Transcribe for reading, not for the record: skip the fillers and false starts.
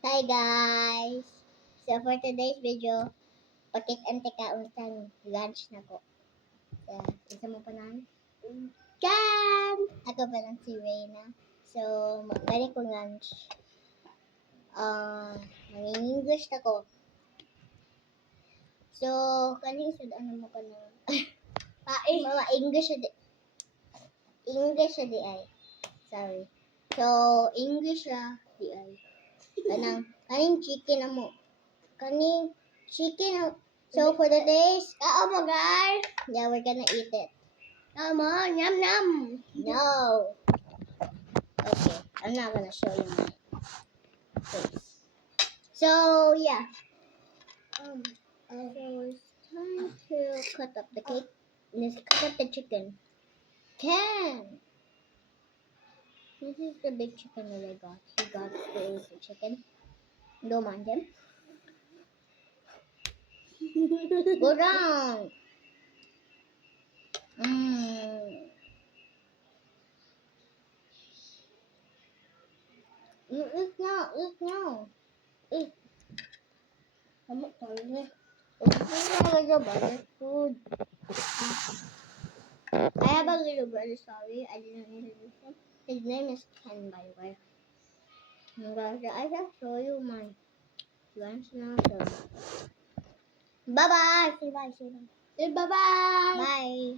Hi guys! So for today's video, pakit-ante ka unsang lunch na ko. Isa mo pa nan? Kan! Ako pa lang si Reyna. So, gani ko lunch. Mag-English na ko. So, kani isod ano mo ka na? Mama, English na di. English na di ay. Sorry. So, English na di ay. Kaning chicken na mo. Kaning chicken. So for the days, oh my god, yeah, we're gonna eat it. Come on, yum yum. No. Okay, I'm not gonna show you my face. So yeah. So it's time to cut up the cake. Let's cut up the chicken. Can. This is the big chicken that I got. He got the Asian chicken. Don't mind him. Go down. Eat now, eat now. Eat. Kamu tahu I have a little brother. Food. I have a little brother. Sorry, I didn't introduce him. His name is Ken, by the way. I can show you my lunch now. So. Bye bye. Say bye. Say bye. Say bye bye. Bye.